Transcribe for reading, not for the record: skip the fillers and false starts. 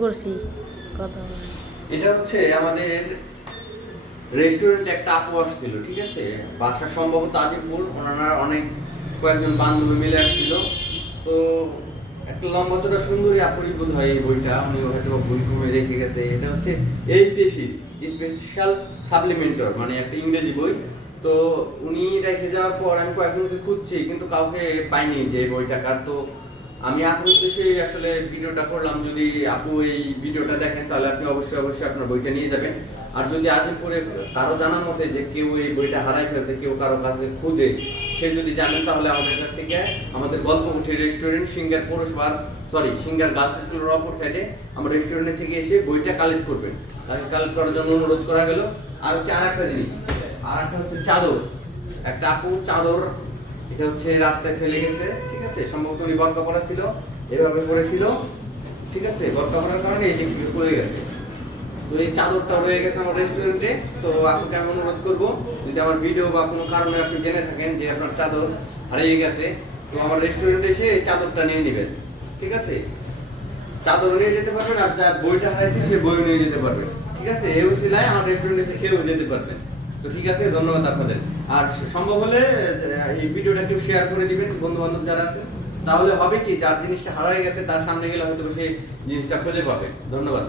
করছি কথা বলে। এটা হচ্ছে আমাদের রেস্টুরেন্টে একটা আপু আসছিল, ঠিক আছে? বাসা সম্ভবত আজিমপুর। ওনারা অনেক কয়েকজন বান্ধবী মিলে আসছিল। তো একটা লম্বা চড়া সুন্দরী আপুরই বোধ হয় এই বইটা, উনি হয়তো ভুল করে রেখে গেছে। এটা হচ্ছে এইচএসসি স্পেশাল সাপ্লিমেন্টর, মানে একটা ইংরেজি বই। তো উনি রেখে যাওয়ার পর আমি কয়েকজনকে খুঁজছি, কিন্তু কাউকে পাইনি যে এই বইটা কার। তো আমি আপুর উদ্দেশ্যে আসলে ভিডিওটা করলাম। যদি আপু এই ভিডিওটা দেখেন তাহলে আপনি অবশ্যই অবশ্যই আপনার বইটা নিয়ে যাবেন। আর যদি আজিমপুরে কারো জানার মতে যে কেউ এই বইটা হারাই ফেলছে, কেউ কারো কাছে খুঁজে, সে যদি জানেন তাহলে আমাদের কাছ থেকে আমাদের গল্পকুঠি রেস্টুরেন্ট সিঙ্গার পৌরসভার সিঙ্গার গার্লস স্কুলের অপর সাইডে আমার রেস্টুরেন্ট থেকে এসে বইটা কালেক্ট করবেন। তাকে কালেক্ট করার জন্য অনুরোধ করা গেল। আর হচ্ছে আর একটা জিনিস, আর একটা হচ্ছে চাদর। একটা আপু চাদর, এটা হচ্ছে রাস্তায় ফেলে গেছে, ঠিক আছে? সম্ভবত উনি বরকা পরা ছিল, এভাবে পড়েছিল, ঠিক আছে? বরকা পরার কারণে এই দিক পড়ে গেছে। তো এই চাদরটা রয়ে গেছে আমার রেস্টুরেন্টে। তো আপনাকে আমি অনুরোধ করবো, যদি আমার ভিডিও বা কোনো কারণে আপনি জেনে থাকেন যে আপনার চাদর হারিয়ে গেছে, তো আমার রেস্টুরেন্টে এসে এই চাদরটা নিয়ে নেবেন, ঠিক আছে? চাদর নিয়ে যেতে পারবেন, আর যার বইটা হারাইছে সে বই নিয়ে যেতে পারবেন, ঠিক আছে? এই উসিলায় আমার রেস্টুরেন্টে এসে খেয়েও যেতে পারবেন। তো ঠিক আছে, ধন্যবাদ আপনাদের। আর সম্ভব হলে এই ভিডিওটা একটু শেয়ার করে দিবেন বন্ধু বান্ধব যারা আছে। তাহলে হবে কি, যার জিনিসটা হারিয়ে গেছে তার সামনে গেলে হয়তো সেই জিনিসটা খুঁজে পাবে। ধন্যবাদ।